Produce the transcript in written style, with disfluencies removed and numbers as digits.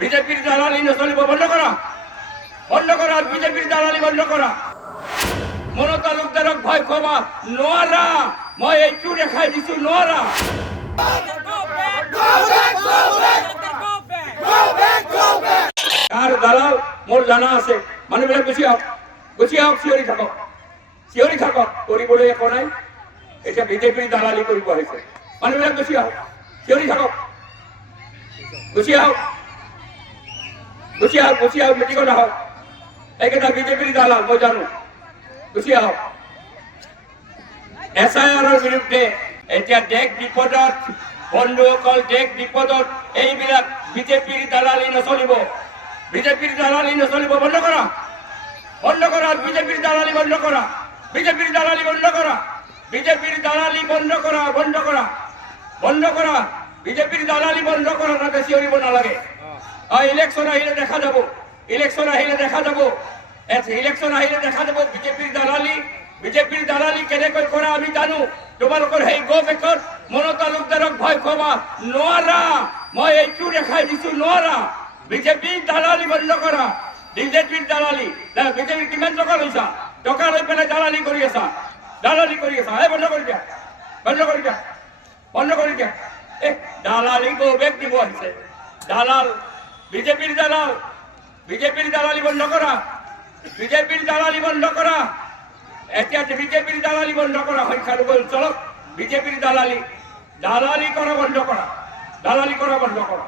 বিজেপিৰ দালালি নচলিব বন্ধ কৰা, বন্ধ কৰা, বিজেপিৰ দালালি বন্ধ কৰা। মমতা তালুকদাৰক ভয় খোৱা নোৱাৰা, মই এইটো দেখাই দিছো নোৱাৰা। কাৰ দালাল মোৰ জানা আছে, মানুহবিলাক গুচি আহক, গুচি আহক, চিঞৰি থাকক, চিঞৰি থাকক, কৰিবলৈ একো নাই। এতিয়া বিজেপিৰ দালালি কৰিব আহিছে, মানুহবিলাক গুচি আহক, চিঞৰি থাকক, গুচি আহক, গুচি আহক, গুচি আহক, মিটিঙত আহক। এইকেইটা বিজেপিৰ দালাল মই জানো, গুচি আহক। SIR-ৰ বিৰুদ্ধে এতিয়া দেশ বিপদত, বন্ধুসকল, দেশ বিপদত। এইবিলাক বিজেপিৰ দালালি নচলিব, বিজেপিৰ দালালি নচলিব, বন্ধ কৰা, বন্ধ কৰা, বিজেপিৰ দালালি বন্ধ কৰা, বিজেপিৰ দালালি বন্ধ কৰা, বিজেপিৰ দালালি বন্ধ কৰা, বন্ধ কৰা, বন্ধ কৰা, বিজেপিৰ দালালি বন্ধ কৰা। তাতে চিঞৰিব নালাগে। ইলেকশ্যন আহিলে দেখা যাব, ইলেকশ্যন আহিলে দেখা যাব, ইলেকশ্যন আহিলে দেখা যাব বিজেপিৰ দালালি, বিজেপিৰ দালালি কেনেকৈ কৰা আমি জানো। তোমালোকৰ সেই গো বেকত মমতা তালুকদাৰক ভয় খোৱা নোৱাৰা, মই এইটো দেখাই দিছো নোৱাৰা। বিজেপিৰ দালালি বন্ধ কৰা, বিজেপিৰ দালালি। বিজেপিৰ কিমান টকা লৈছা? টকা লৈ পেলাই দালালি কৰি আছা, দালালি কৰি আছা। বন্ধ কৰি দিয়া, বন্ধ কৰি দিয়া, বন্ধ কৰি দিয়া। দালালি গো বেক দিব আহিছে, দালাল, বিজেপিৰ দালাল, বিজেপিৰ দালালি বন্ধ কৰা, বিজেপিৰ দালালি বন্ধ কৰা। এতিয়া বিজেপিৰ দালালি বন্ধ কৰা, সংখ্যালঘু অঞ্চলত বিজেপিৰ দালালি, দালালি কৰা বন্ধ কৰা, দালালি কৰা বন্ধ কৰা।